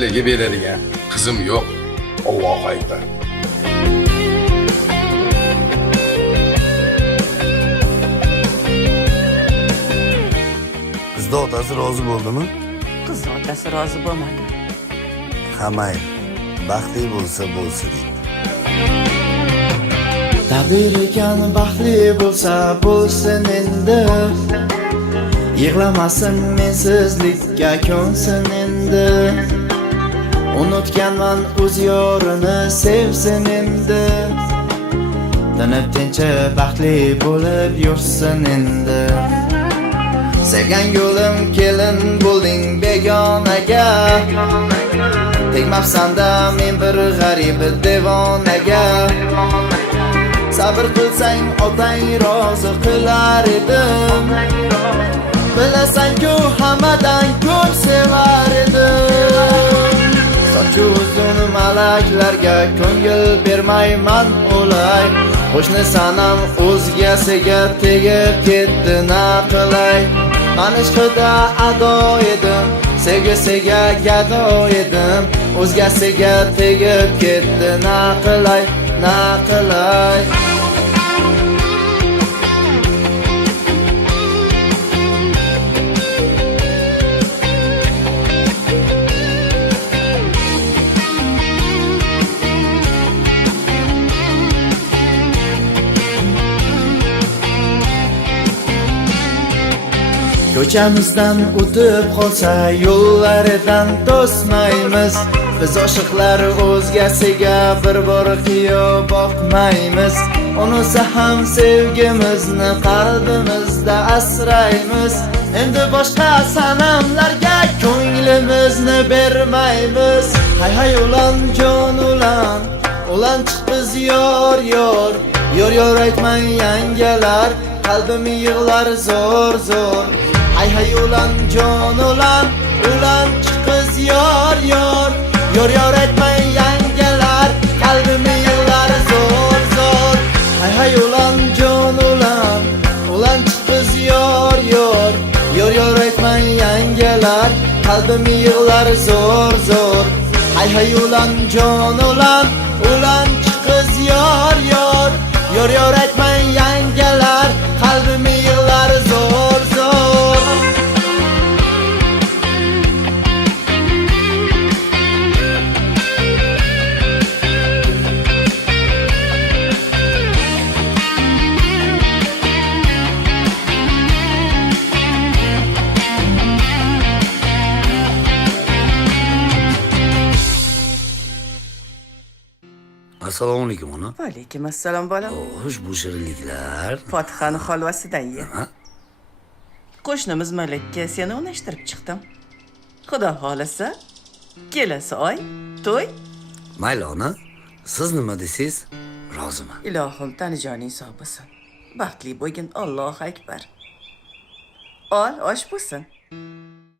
sizlarga beradigan qizim yo'q. Allohu akbar. Qizda otasi rozi bo'ldimi? Qiz otasi rozi bo'lmadi. Ha mayli. Baxtli bo'lsa deydi. Taqdir ekan baxtli bo'lsin endi. Yig'lamasin mensizlikka ko'nsin endi. Unutganman o'z yorini sevsin endi. Tinib tinchi baxtli bo'lib yursin endi. Sevgan yo'lim kelin bo'lding begonaga. Tegmabsan-da men bir g'arib devonaga. Sabr qilsang otang rozi qilar edim. Bilasan-ku hammadan ko'p sevar edim. Sochi uzun malaklarga ko'ngil bermayman o'lay. Qo'shni sanam o'zgasiga tegib ketdi na qilay. Men ishqida ado edim, sevgisiga gado edim. O'zgasiga tegib ketdi na qilay. Ko'chamizdan o'tib qolsa yo'llaridan to'smaymiz. Biz oshiqlar o'zgasiga bir bor qiyo boqmaymiz. Unisi ham sevgimizni qalbimizda asraymiz. Endi boshqa sanamlarga ko'nglimizni bermaymiz. Hay ulan jon ulan chiq biz yor aytmang yangalar. Qalbim yig'lar zo'r. Hay ulan jon ulan chiq biz yor aytmang yangalar. Qalbim yig'lar zo'r. Hay ulan jon ulan chiq biz yor aytmang yangalar. Qalbim yig'lar zo'r. Hay ulan jon ulan chiq biz yor aytmang yangalar. Qalbim yig'lar zo'r. Assalomu alaykum ona. Va alaykum assalom bolam. Xo'sh, bu shirinliklar. Fotihani holvasidan ye. Qo'shnimiz Malakka seni unashtirib chiqdim. Xudo xolasa, kelasi oy to'y. Mayli ona. Siz nima desiz? Roziman. Ilohim tanijoning sog' bo'lsin. Baxtli bo'lgin. Allohu akbar. Ol, osh bo'lsin.